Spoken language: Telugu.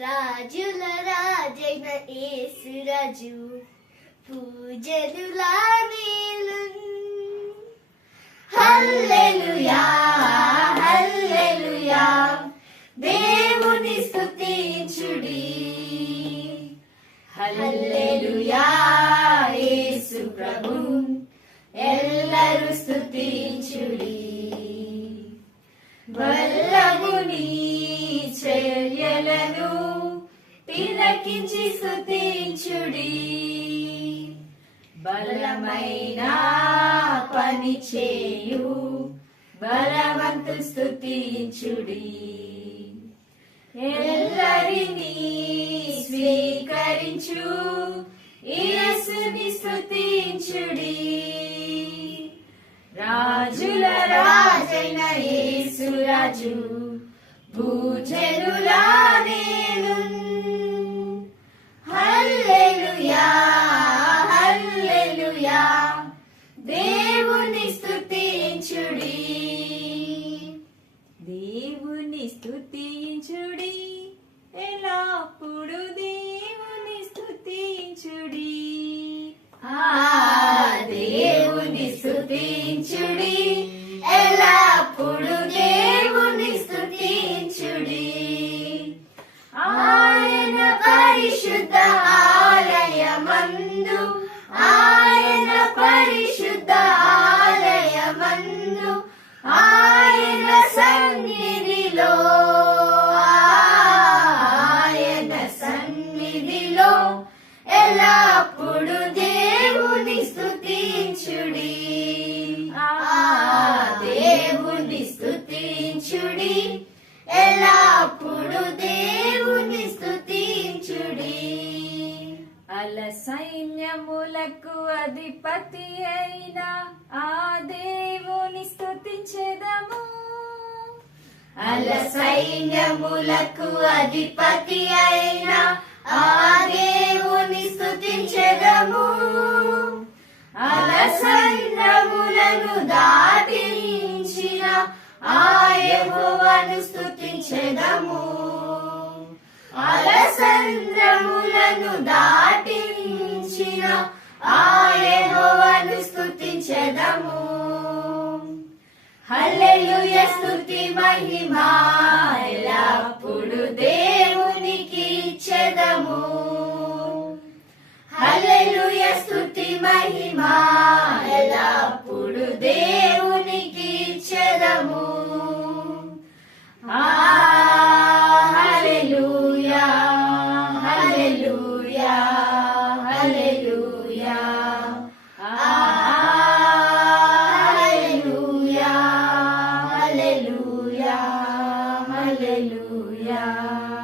రాజుల రాజైన యేసురాజు పూజలులా నీలున్. హల్లెలూయా హల్లెలూయా దేవుని స్తుతించుడి. హల్లెలూయా యేసు ప్రభు ఎల్లరూ స్తుతించుడి. వల్లభుని చర్యలను తిలకించి స్తుతించుడి. బలమైన పని చేయు బలవంతు స్తుతించుడి. ఎల్లరినీ స్వీకరించు యేసుని స్తుతించుడి. రాజుల రాజైన యేసురాజు పూజలులా నేలున్. హల్లెలూయా హల్లెలూయా దేవుని స్తుతించుడి. దేవుని స్తుతించుడి ఎల్లప్పుడు దేవుని స్తుతించుడి. దేవుని స్తుతించుడి ఎల్లప్పుడు దేవుని స్తుతించుడి. ఆయన పరిశుద్ధ ఆలయమందు ఆయన పరిశుద్ధ ఆలయమందు ఆయన సన్నిధిలో ఆయన సన్నిధిలో ఎల్లప్పుడు దేవుని స్తుతించుడి. దేవుని స్తుతించుడి ఎల్లప్పుడు దేవుని స్తుతించుడి. అల సైన్యములకు అధిపతి అయిన ఆ దేవుని స్తుతించెదము. అల సైన్యములకు అధిపతి అయిన ఆ దేవుని స్తుతించెదము. అలసంద్రములను దాటించిన ఆ యెహోవాను స్తుతించెదము. అలసంద్రములను దాటించిన ఆ యెహోవాను స్తుతించెదము. హల్లెలూయా స్తుతి మహిమ ఎల్లప్పుడు దేవునికి ఇచ్చెదము. హల్లెలూయా స్తుతి మహిమ ఎల్లప్పుడు దేవునికి ఇచ్చెదము. హల్లెలూయా హల్లెలూయా హల్లెలూయా హల్లెలూయా హల్లెలూయా హల్లెలూయా.